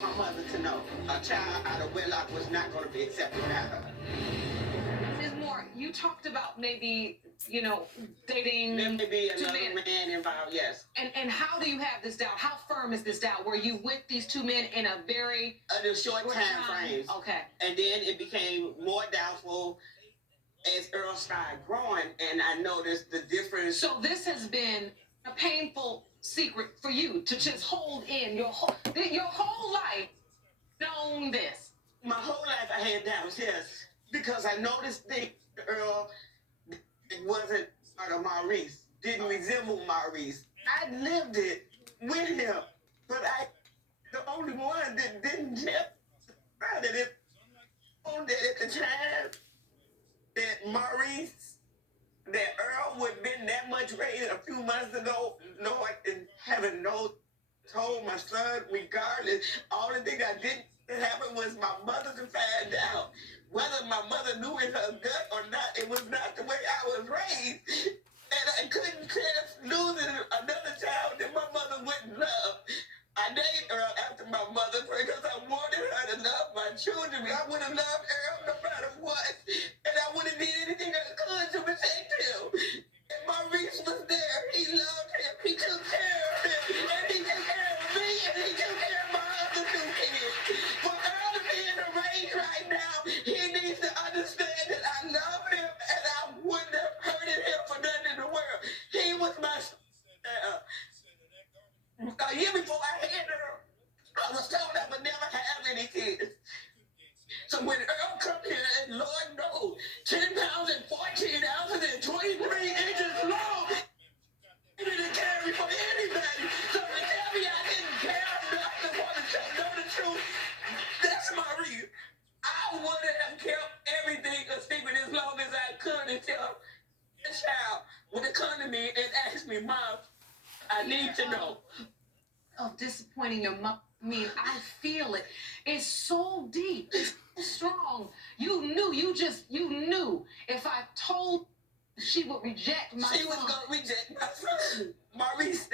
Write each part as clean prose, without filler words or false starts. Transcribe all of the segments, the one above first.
My mother to know a child out of wedlock was not going to be accepted by her. Ms. Moore, you talked about maybe, dating. There may be another man involved, yes. And how do you have this doubt? How firm is this doubt? Were you with these two men in a very short time frames? Okay. And then it became more doubtful as Earl started growing, and I noticed the difference. So this has been a painful secret for you to just hold in your whole life, known this. My whole life I had doubts, yes, because I noticed that Earl wasn't part of Maurice, didn't resemble Maurice. I lived it with him, but the only one that didn't tell that it on that at the time that Maurice, that Earl would have been that much raised a few months ago, Lord in heaven knows, told my son, regardless, all the thing I didn't happen was my mother to find out. Whether my mother knew in her gut or not, it was not the way I was raised. And I couldn't chance losing another child that my mother wouldn't love. I named Earl after my mother because I wanted her to love my children. I would have loved Earl no matter what. And I would have did anything I could to protect him. And Maurice was there. He loved him. He took care of him. And he took care of me. And he took care of my other two kids. For Earl to be in the range right now, he needs to understand that I love him and I wouldn't have hurted him for nothing in the world. He was my a year before I had Earl, I was told I would never have any kids. So when Earl come here, and Lord knows, 10 pounds and 14 ounces and 23 inches long, he didn't carry for anybody. So to tell me I didn't care enough to want to know the truth, that's my reason. I would have kept everything a secret as long as I could until a child would come to me and ask me, Mom, I need to know. Of disappointing your mom. I mean, I feel it. It's so deep. It's so strong. You knew. If I told she would reject my son. She was going to reject my son. Maurice,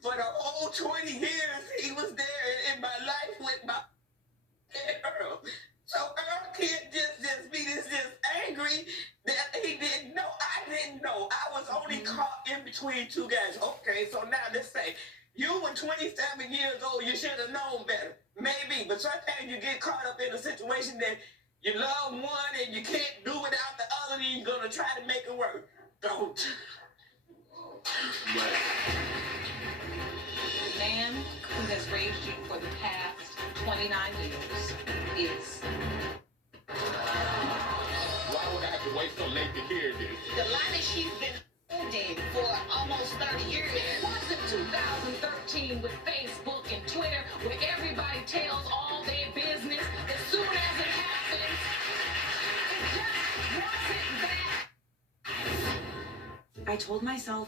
for the whole 20 years, he was there in my life with my Earl. So Earl can't just be this angry that he didn't know. I didn't know. I was only caught in between two guys. Okay, so now let's say, you were 27 years old, you should have known better. Maybe, but sometimes you get caught up in a situation that you love one and you can't do without the other, and you're going to try to make it work. Don't. The man who has raised you for the past 29 years is... Why would I have to wait so late to hear this? The lie that she's been holding for almost 30 years. It wasn't 2013 with Facebook and Twitter where everybody tells all their business as soon as it happens. It just wasn't that. I told myself